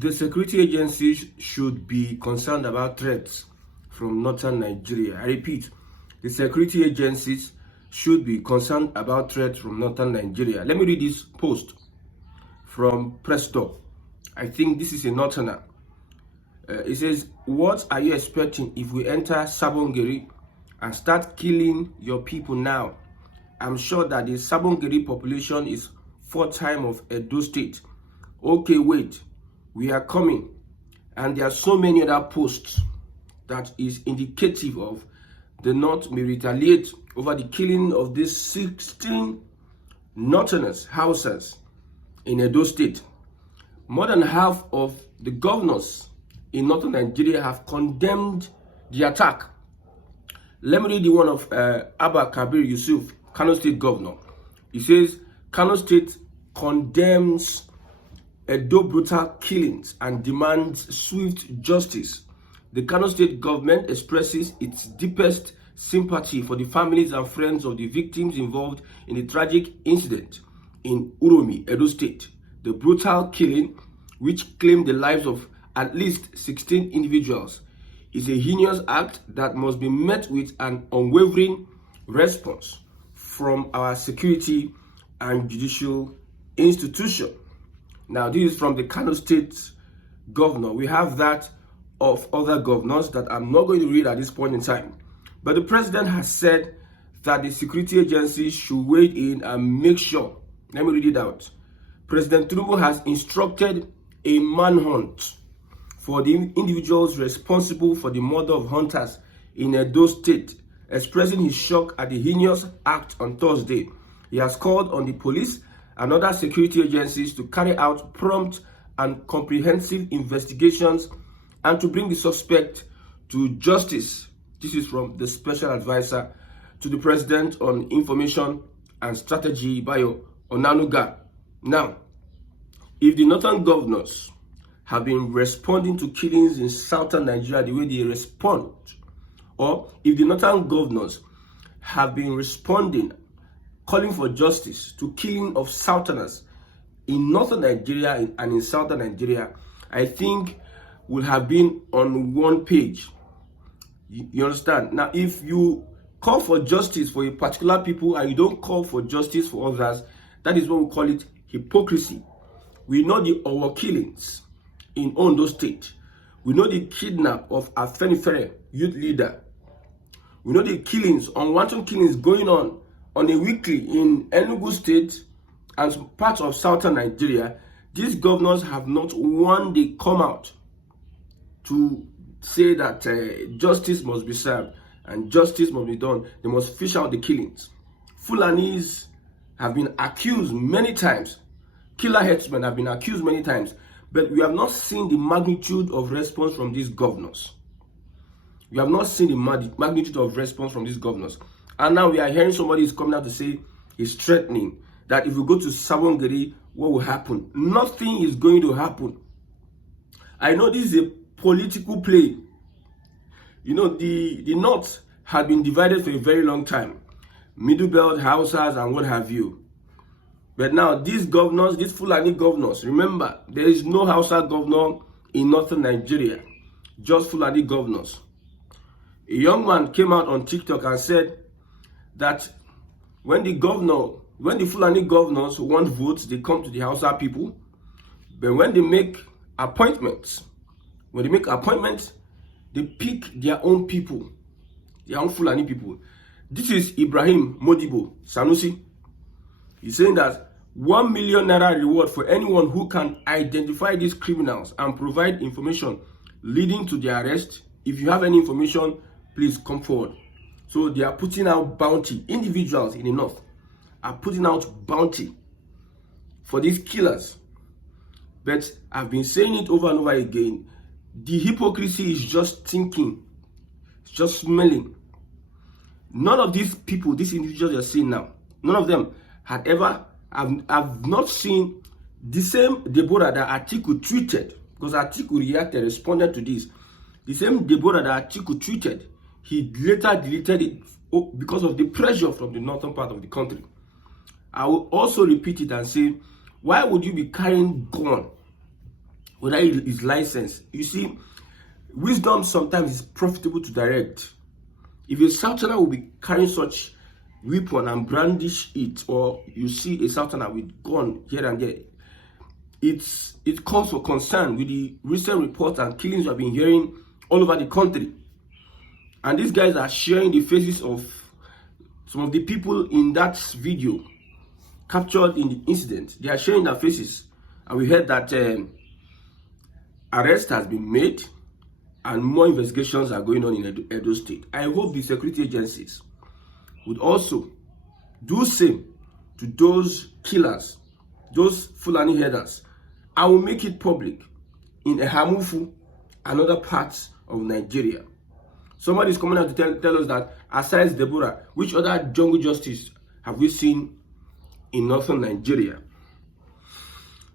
The security agencies should be concerned about threats from northern Nigeria. I repeat, the security agencies should be concerned about threats from northern Nigeria. Let me read this post from Presto. I think this is a northerner. It says, what are you expecting if we enter Sabongeri and start killing your people now? I'm sure that the Sabongeri population is 4 times of Edo State. Okay, wait. We are coming. And there are so many other posts that is indicative of the North may retaliate over the killing of these 16 Northerners, Hausas in Edo State. More than half of the governors in northern Nigeria have condemned the attack. Let me read the one of Abba Kabir Yusuf, Kano State Governor. He says, Kano State condemns Edo brutal killings and demands swift justice. The Kano State government expresses its deepest sympathy for the families and friends of the victims involved in the tragic incident in Uromi, Edo State. The brutal killing, which claimed the lives of at least 16 individuals, is a heinous act that must be met with an unwavering response from our security and judicial institution. Now, this is from the Kano State governor. We have that of other governors that I'm not going to read at this point in time. But the president has said that the security agencies should weigh in and make sure. Let me read it out. President Tinubu has instructed a manhunt for the individuals responsible for the murder of hunters in Edo State. Expressing his shock at the heinous act on Thursday, he has called on the police and other security agencies to carry out prompt and comprehensive investigations and to bring the suspect to justice. This is from the special advisor to the president on information and strategy, Bayo Onanuga. Now, if the northern governors have been responding to killings in southern Nigeria the way they respond, or if the northern governors have been responding, calling for justice to killing of southerners in northern Nigeria and in southern Nigeria, I think will have been on one page. You understand? Now, if you call for justice for a particular people and you don't call for justice for others, that is what we call it hypocrisy. We know the our killings in Ondo State. We know the kidnap of Afenifere youth leader. We know the killings, unwanted killings going on a weekly in Enugu State and parts of southern Nigeria. These governors have not one day come out to say that justice must be served and justice must be done. They must fish out the killings. Fulanis have been accused many times. Killer headsmen have been accused many times. But we have not seen the magnitude of response from these governors. We have not seen the magnitude of response from these governors. And now we are hearing somebody is coming out to say he's threatening that if we go to Sabongeri, what will happen? Nothing is going to happen. I know this is a political play. You know, the North had been divided for a very long time. Middle Belt, Hausas, and what have you. But now these governors, these Fulani governors, remember, there is no Hausa governor in northern Nigeria, just Fulani governors. A young man came out on TikTok and said that when the Fulani governors want votes, they come to the Hausa people. But when they make appointments, they pick their own people, their own Fulani people. This is Ibrahim Modibo Sanusi. He's saying that 1 million naira reward for anyone who can identify these criminals and provide information leading to their arrest. If you have any information, please come forward. So they are putting out bounty. Individuals in the north are putting out bounty for these killers. But I've been saying it over and over again. The hypocrisy is just thinking. It's just smelling. None of these people, these individuals you're seeing now, none of them had ever, I've not seen the same Deborah that Atiku tweeted, because Atiku reacted, responded to this. The same Deborah that Atiku tweeted, he later deleted it because of the pressure from the northern part of the country. I will also repeat it and say, why would you be carrying gun whether it is licensed. You see, wisdom sometimes is profitable to direct. If a Southerner will be carrying such weapon and brandish it, or you see a Southerner with gun here and there, it calls for concern with the recent reports and killings we have been hearing all over the country. And these guys are sharing the faces of some of the people in that video captured in the incident. They are sharing their faces. And we heard that arrest has been made and more investigations are going on in Edo State. I hope the security agencies would also do same to those killers, those Fulani headers. I will make it public in Ehamufu and other parts of Nigeria. Somebody is coming out to tell us that aside Deborah, which other jungle justice have we seen in northern Nigeria?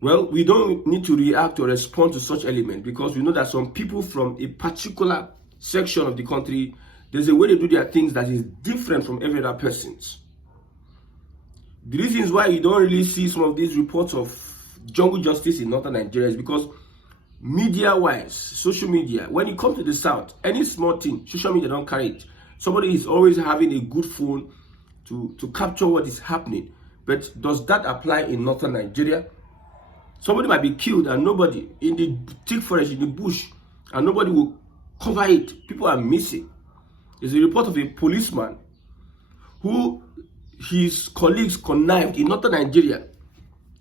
Well, we don't need to react or respond to such elements because we know that some people from a particular section of the country, there's a way they do their things that is different from every other person's. The reasons why you don't really see some of these reports of jungle justice in northern Nigeria is because media-wise, social media, when it comes to the south, any small thing, social media don't carry it. Somebody is always having a good phone to capture what is happening. But does that apply in northern Nigeria? Somebody might be killed and nobody, in the thick forest, in the bush, and nobody will cover it. People are missing. There's a report of a policeman who his colleagues connived in northern Nigeria,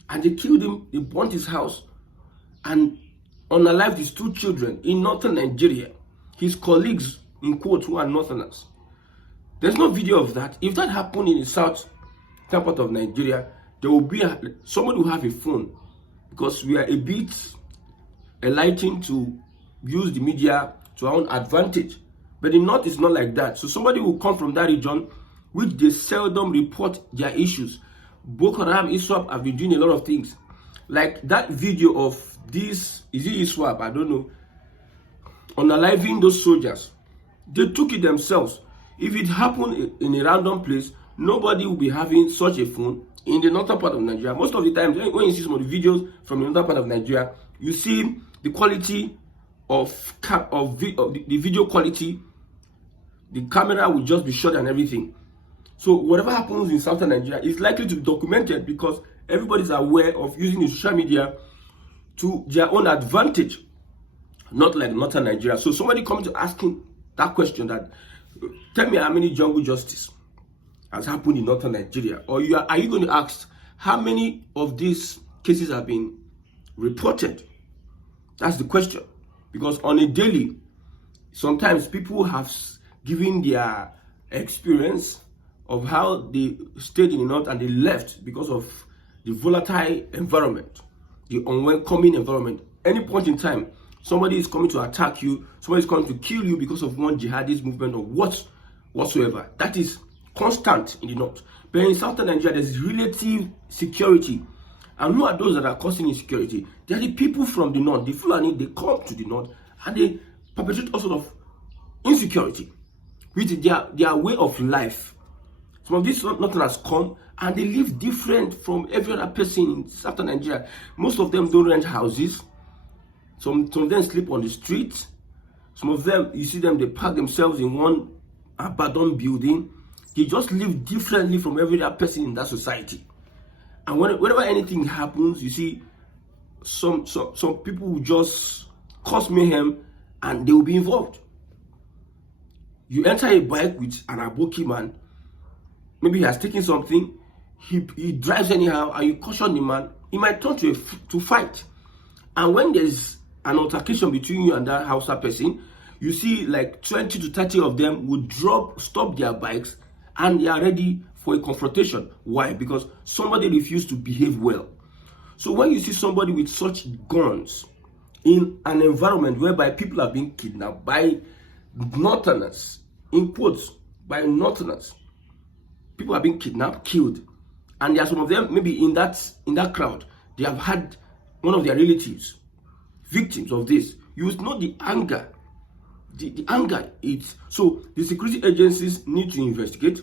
and they killed him, they burnt his house, and unalived his 2 children in northern Nigeria. His colleagues, in quotes, who are northerners. There's no video of that. If that happened in the south part of Nigeria, there will be somebody will have a phone, because we are a bit enlightened to use the media to our own advantage. But in north, it's not like that. So somebody will come from that region, which they seldom report their issues. Boko Haram, ISWAP have been doing a lot of things. Like that video of this, is it ISWAP? I don't know. Unaliving those soldiers. They took it themselves. If it happened in a random place, nobody will be having such a phone in the northern part of Nigeria. Most of the time, when you see some of the videos from the northern part of Nigeria, you see the quality of the video quality. The camera will just be shot and everything. So whatever happens in southern Nigeria is likely to be documented because everybody's aware of using the social media to their own advantage, not like northern Nigeria. So somebody coming to asking that question, that tell me how many jungle justice has happened in northern Nigeria, or are you going to ask how many of these cases have been reported? That's the question. Because on a daily, sometimes people have given their experience of how they stayed in the north and they left because of the volatile environment, the unwelcoming environment. Any point in time, somebody is coming to attack you, somebody is coming to kill you because of one jihadist movement or whatsoever. That is constant in the north. But in southern Nigeria, there's relative security. And who are those that are causing insecurity? They are the people from the north. The Fulani, they come to the north and they perpetrate all sort of insecurity with their way of life. Some of these northerners come and they live different from every other person in southern Nigeria. Most of them don't rent houses. Some of them sleep on the streets. Some of them, you see them, they park themselves in one abandoned building. They just live differently from every other person in that society. And whenever anything happens, you see some people will just cause mayhem and they will be involved. You enter a bike with an aboki man, maybe he has taken something, he drives anyhow, and you caution the man, he might turn to fight. And when there's an altercation between you and that Hausa person, you see like 20 to 30 of them would stop their bikes, and they are ready for a confrontation. Why? Because somebody refused to behave well. So when you see somebody with such guns in an environment whereby people are being kidnapped by northerners, in quotes, by northerners, people are being kidnapped, killed, and there are some of them maybe in that crowd, they have had one of their relatives victims of this. You will know the anger. The anger is so. The security agencies need to investigate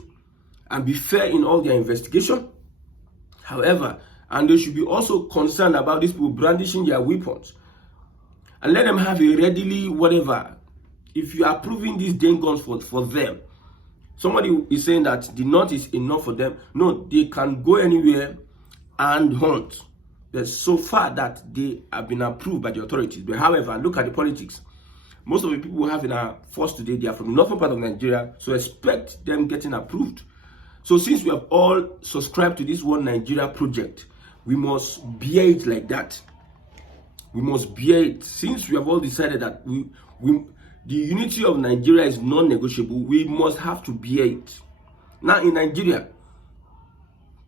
and be fair in all their investigation. However, and they should be also concerned about these people brandishing their weapons. and let them have a readily whatever. If you are approving these dang guns for them, somebody is saying that the North is enough for them. No, they can go anywhere and hunt. There's so far that they have been approved by the authorities. But however, look at the politics. Most of the people we have in our force today, they are from the northern part of Nigeria, so expect them getting approved. So since we have all subscribed to this one Nigeria project, we must bear it like that. We must bear it. Since we have all decided that the unity of Nigeria is non-negotiable, we must have to bear it. Now in Nigeria,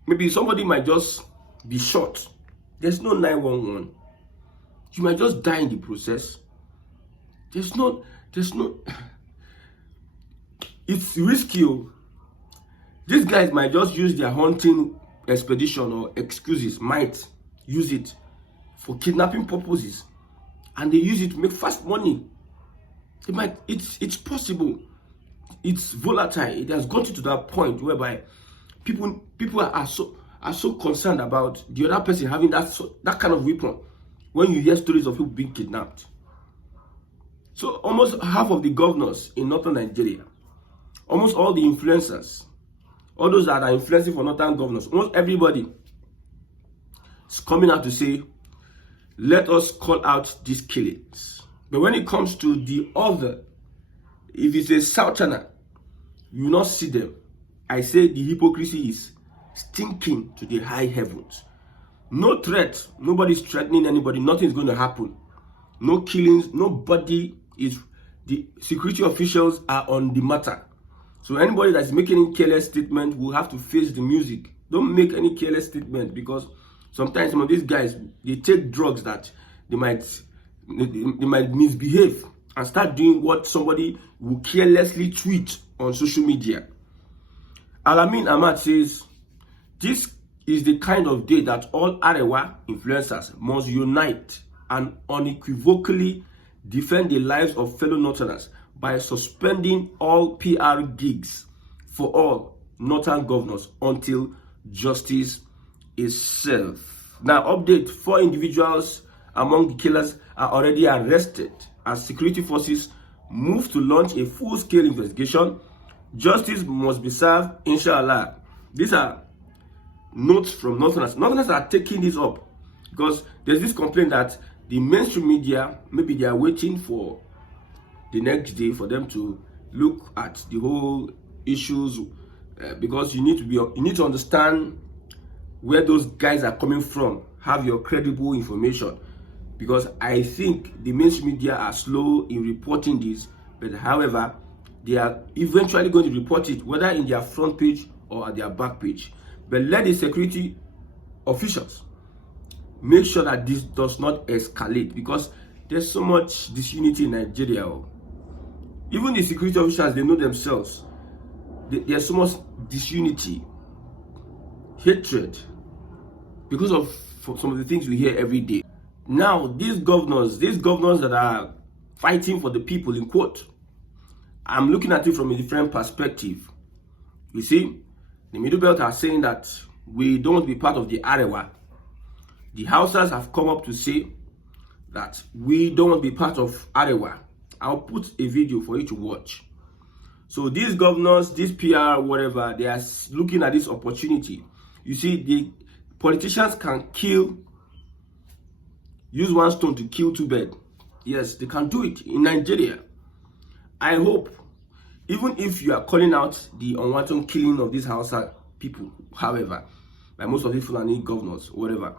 maybe somebody might just be shot. There's no 911. You might just die in the process. There's no, it's risky. These guys might just use their hunting expedition or excuses, might use it for kidnapping purposes, and they use it to make fast money. They might, it's possible. It's volatile. It has gotten to that point whereby people are so concerned about the other person having that kind of weapon when you hear stories of people being kidnapped. So almost half of the governors in northern Nigeria, almost all the influencers, all those that are influencing for northern governors, almost everybody is coming out to say, let us call out these killings. But when it comes to the other, if it's a southerner, you will not see them. I say the hypocrisy is stinking to the high heavens. No threat, nobody's threatening anybody, nothing's going to happen. No killings, nobody is, the security officials are on the matter. So anybody that's making a careless statement will have to face the music. Don't make any careless statement, because sometimes some of these guys, they take drugs that they might misbehave and start doing what somebody will carelessly tweet on social media. Alamin Ahmad says, this is the kind of day that all Arewa influencers must unite and unequivocally defend the lives of fellow Northerners by suspending all PR gigs for all Northern governors until justice is served. Now, update: 4 individuals among the killers are already arrested as security forces move to launch a full-scale investigation. Justice must be served, inshallah. These are notes from Northerners. Northerners are taking this up because there's this complaint that the mainstream media, maybe they are waiting for the next day for them to look at the whole issues, because you need to understand where those guys are coming from, have your credible information. Because I think the mainstream media are slow in reporting this, but however, they are eventually going to report it, whether in their front page or at their back page. But let the security officials make sure that this does not escalate, because there's so much disunity in Nigeria. Even the security officials, they know themselves. There's so much disunity, hatred, because of some of the things we hear every day. Now, these governors that are fighting for the people, in quote, I'm looking at it from a different perspective. You see, the Middle Belt are saying that we don't be part of the Arewa. The Hausas have come up to say that we don't be part of Arewa. I'll put a video for you to watch. So these governors, this PR, whatever, they are looking at this opportunity. You see, the politicians can use one stone to kill 2 birds. Yes, they can do it in Nigeria. I hope, even if you are calling out the unwanted killing of these Hausa people, however, by most of the Fulani governors, whatever,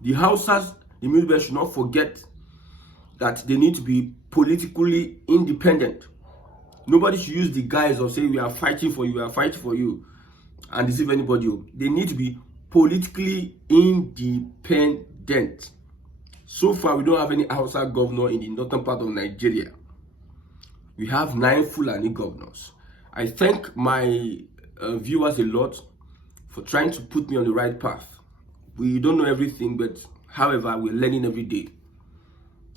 the Hausas, the Middle Belt, should not forget that they need to be politically independent. Nobody should use the guise of saying we are fighting for you, and deceive anybody. They need to be politically independent. So far, we don't have any Hausa governor in the northern part of Nigeria. We have 9 Fulani governors. I thank my viewers a lot for trying to put me on the right path. We don't know everything, but however, we're learning every day.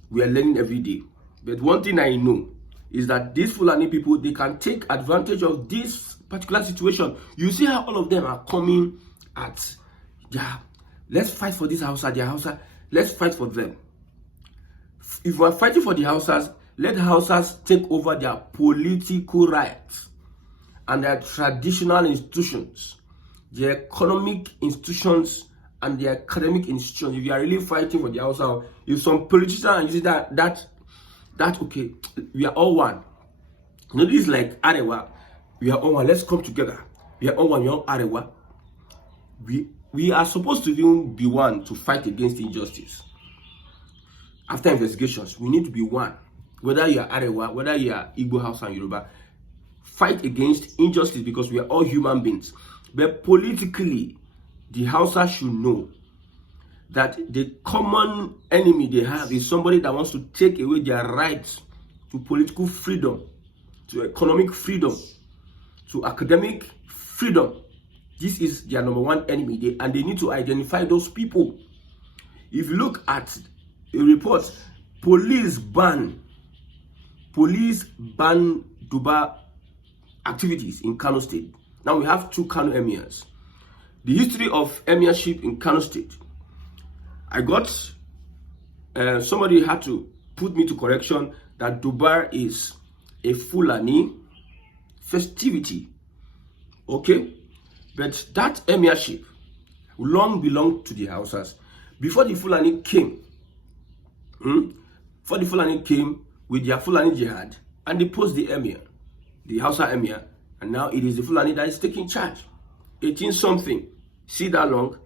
We are learning every day. But one thing I know is that these Fulani people, they can take advantage of this particular situation. You see how all of them are coming at, yeah, let's fight for this Hausa, their Hausa, let's fight for them. if we are fighting for the Hausas, let Hausas take over their political rights and their traditional institutions, their economic institutions, and their academic institutions. If you are really fighting for the Hausa, if some politicians are using that okay, we are all one. You know, this is like Arewa. We are all one. Let's come together. We are all one. We are all Arewa. We are supposed to even be one to fight against injustice. After investigations, we need to be one. Whether you are Arewa, whether you are Igbo, Hausa, and Yoruba, fight against injustice because we are all human beings. But politically, the Hausa should know that the common enemy they have is somebody that wants to take away their rights to political freedom, to economic freedom, to academic freedom. This is their number one enemy, and they need to identify those people. If you look at a report, police ban Duba activities in Kano State. Now we have 2 Kano emirs. The history of emirship in Kano State. I got somebody had to put me to correction that Dubar is a Fulani festivity. Okay? But that emirship long belonged to the Hausas. Before the Fulani came, with their Fulani jihad, and they posed the emir, the Hausa emir, and now it is the Fulani that is taking charge. 18 something. See that long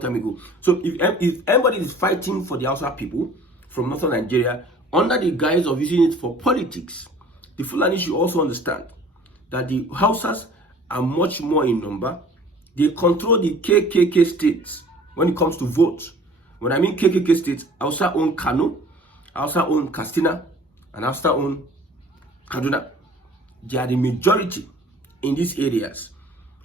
time ago. So if anybody is fighting for the Hausa people from northern Nigeria under the guise of using it for politics, the Fulani should also understand that the Hausas are much more in number. They control the KKK states when it comes to votes. When I mean KKK states, Hausa own Kano, Hausa own Katsina, and Hausa own Kaduna. They are the majority in these areas.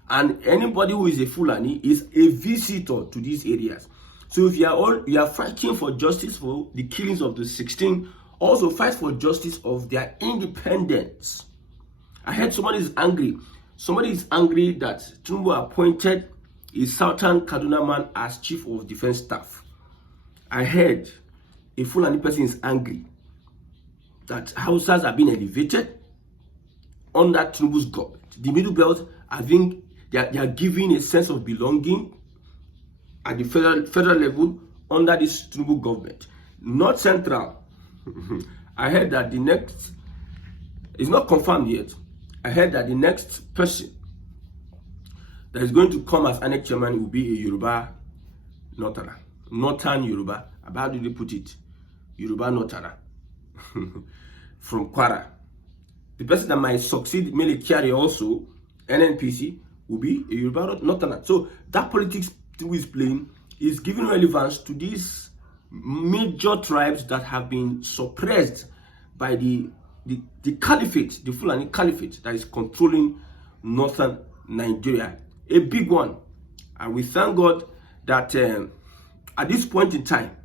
And anybody who is a Fulani is a visitor to these areas. So if you are fighting for justice for the killings of the 16, also fight for justice of their independence. I heard somebody is angry. Somebody is angry that Tinubu appointed a Southern Kaduna man as chief of defense staff. I heard a Fulani person is angry that Hausas are being elevated under Tinubu's government. The Middle Belt, I think they are giving a sense of belonging at the federal level under this Tinubu government. Not central. I heard that the next, it's not confirmed yet. I heard that the next person that is going to come as annex chairman will be a Yoruba Northern Yoruba. How do they put it? Yoruba Northern. From Kwara. The person that might succeed Mele Kyari also, NNPC, will be a Yoruba Northern. So that politics Tinubu is playing is giving relevance to these major tribes that have been suppressed by the caliphate, the Fulani caliphate that is controlling northern Nigeria. A big one. And we thank God that at this point in time,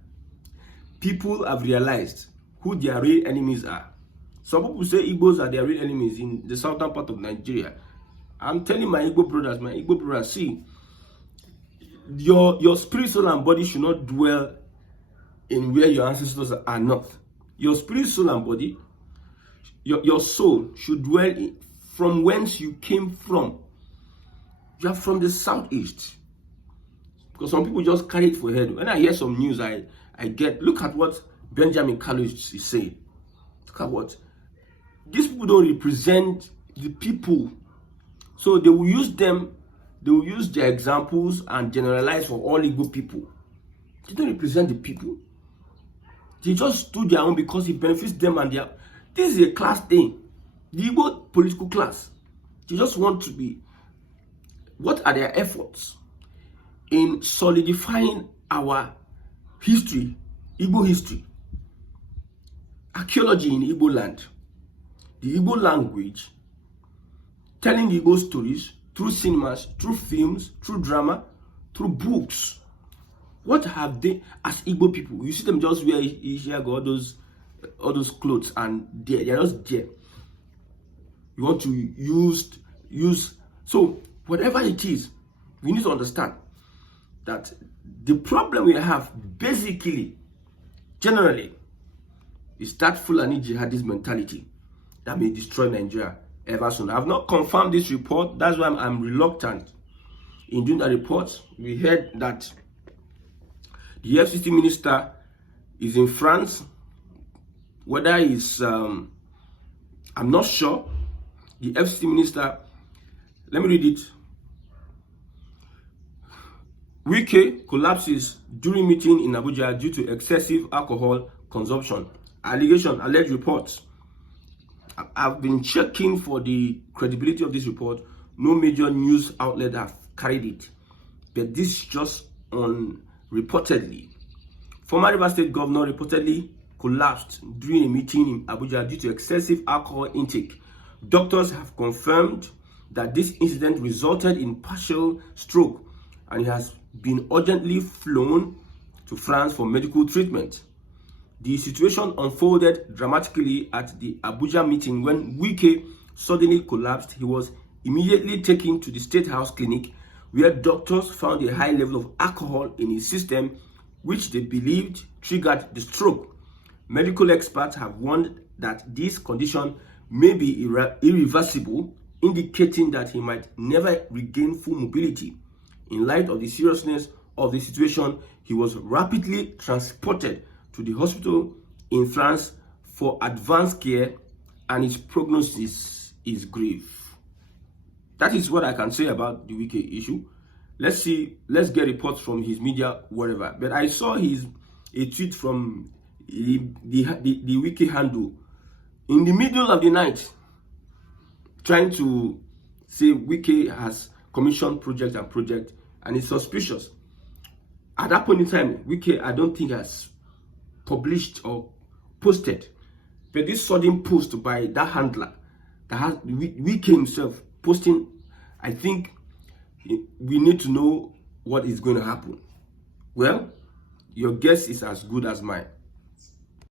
people have realized who their real enemies are. Some people say Igbos are their real enemies in the southern part of Nigeria. I'm telling my Igbo brothers, see, your spirit, soul, and body should not dwell in where your ancestors are not. Your spirit, soul, and body, your soul should dwell from whence you came from. You are from the southeast. Because some people just carry it for head. When I hear some news, I get, look at what Benjamin Kalu is saying. Look at what. These people don't represent the people. So they will use them, they will use their examples and generalize for all Igbo people. They don't represent the people. They just do their own because it benefits them and their. This is a class thing. The Igbo political class. They just want to be. What are their efforts in solidifying our history, Igbo history, archaeology in Igbo land, the Igbo language, telling Igbo stories through cinemas, through films, through drama, through books? What have they, as Igbo people? You see them just wear all those clothes and they're just there. You want to use so whatever it is, we need to understand that the problem we have basically, generally, It's that Fulani jihadist mentality that may destroy Nigeria ever soon. I've not confirmed this report. That's why I'm reluctant in doing the report. We heard that the FCT minister is in France. Whether it's, I'm not sure. The FCT minister, let me read it. Wike collapses during meeting in Abuja due to excessive alcohol consumption. Allegation, alleged reports. I've been checking for the credibility of this report. No major news outlet have carried it. But this is just on reportedly. Former River State Governor reportedly collapsed during a meeting in Abuja due to excessive alcohol intake. Doctors have confirmed that this incident resulted in partial stroke and he has been urgently flown to France for medical treatment. The situation unfolded dramatically at the Abuja meeting when Wike suddenly collapsed. He was immediately taken to the State House clinic where doctors found a high level of alcohol in his system, which they believed triggered the stroke. Medical experts have warned that this condition may be irreversible, indicating that he might never regain full mobility. In light of the seriousness of the situation, he was rapidly transported to the hospital in France for advanced care, and his prognosis is grave. That is what I can say about the Wike issue. Let's get reports from his media, whatever. But I saw a tweet from the Wike handle in the middle of the night, trying to say Wike has commissioned project, and it's suspicious. At that point in time, Wike, I don't think has published or posted. But this sudden post by that handler, that has Wike himself posting, I think we need to know what is going to happen. Well, your guess is as good as mine.